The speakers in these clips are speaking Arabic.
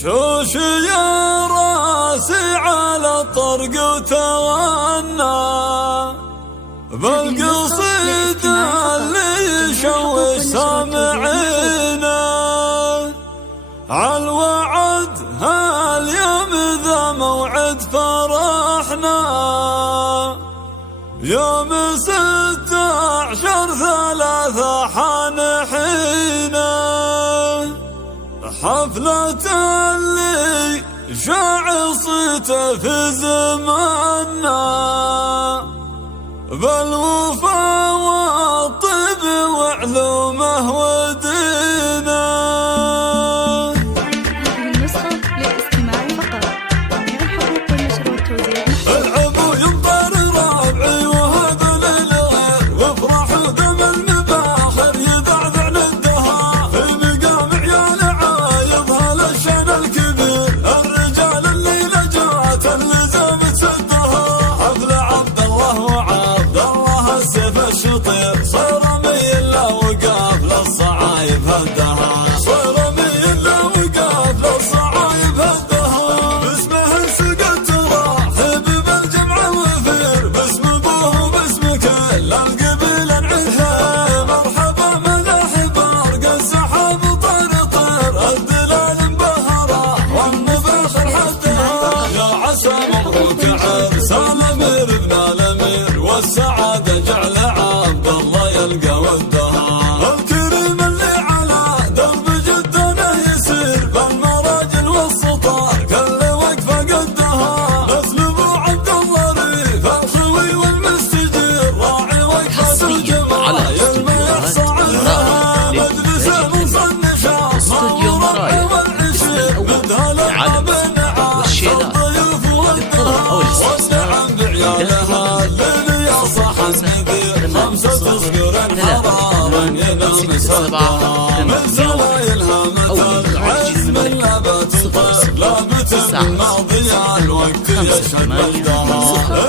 شوش يا راسي على الطرق وتوانى بالقصيد اللي يشوش سامعينا عالوعد هاليوم ذا موعد فرحنا يوم 16/3 حانحينا حفلة اللي شاع صيته في زماننا بالوفا والطب وعلومه ودينا. هذه النسخة للاستماع فقط. جميع الحقوق والنشر والتوزيع العبوا ينطر ربعي وهذا للغير وافرحوا دم المباخر يذعذع للدهر في مقام عيال عايضها للشان الكبير الرجال اللي لجات اللي زامت سدها حفل عبد الله وعبد الله السيف الشطير صار ميل له وقاف للصعايب هدها صار ميل له وقاف للصعايب هدها باسمه انسقت راحب بالجمع وفير باسم ابوه وباسم كل القبيل نعيها مرحبا ملاح برق السحاب طير الدلال مبهره والنباخر حدها يا عسى مبروك عرس الامير ابن الامير والسعاده جعل عبد الله يلقى ودها الكريم اللي على درب جدنا يسير بالمراجل والسطار كل وقفه قدها مثل ابو عبد الله ريف الخوي والمستجير راعي وقفه الجمايل ما يحصى عنها مجلس المصنشات استوديو مرايا بدها لما بنعاش الضيوف والدها والنعم بعيالها الليل يا صاح النذير 5 صغير حرارا ينام سدها من زوايلها مثل عزم اللابت طير لابت من ماضي الوقت يشهد مجدها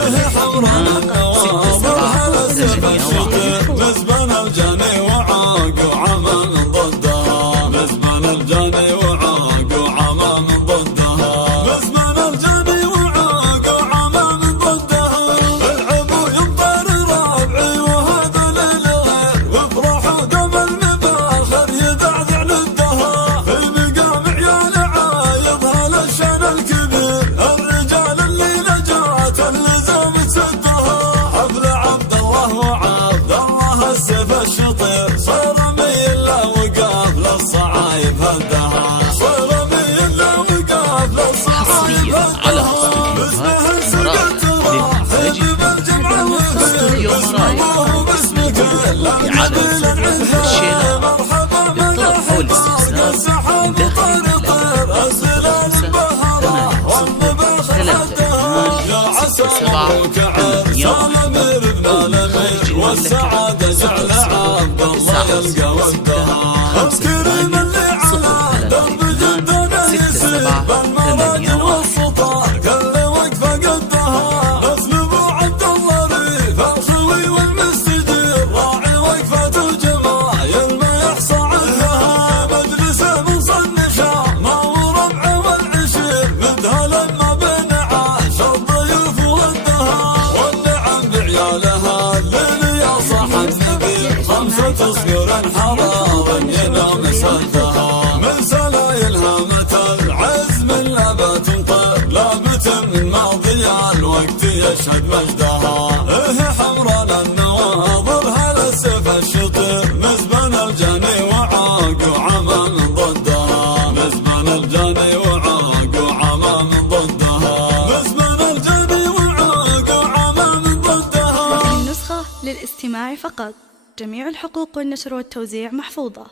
ايه حمرا النواب على السيف الشقير مزبن الجاني وعاق وعمى من ضدها مزبن الجاني وعاق وعمى من ضدها مزبن الجاني وعاق وعمى من ضدها العبوا ينطر ربعي وهذا للغير وافرحوا دم المباخر يذعذع للدهر في مقام عيال عايضها للشان الكبير الرجال اللي لجات اللي زامت سدها حفل عبد الله وعبد الله السيف الشطير صار ميل له وقاف للصعايب هدها صار ميل له وقاف للصعايب هدها باسمه انسقت راحب بالجمع وفير باسم ابوه وباسم كل القبيل نعيها مرحبا ملاح برق السحاب طير الزلال مبهره والنباخر حدها يا عسى مبروك عرس الامير ابن الامير والسعاده جعل عبد الله يلقى ودها الكريم اللي على درب جدنا يسير بالمراجل والسطار كل وقفه قدها مثل ابو عبد الله ريف الخوي والمستجير راعي وقفه الجمايل ما يحصى عنها مجلس مصنشات ما هو ربع والعشير بدها لما بنعاش الضيوف ودها والنعم بعيالها الليل يا صاح النذير 5 صغير حرارا ينام سدها من سلايلها مثل عزم اللابت طير لابت من ماضي الوقت يشهد مجدها ايه حمرا للنواظرها للسيف الشطير مزبن الجاني وعاق وعمى من ضدها مزبن الجاني وعاق وعمى من ضدها مزبن الجاني وعاق وعمى من ضدها. هذه النسخة للاستماع فقط. جميع الحقوق والنشر والتوزيع محفوظة.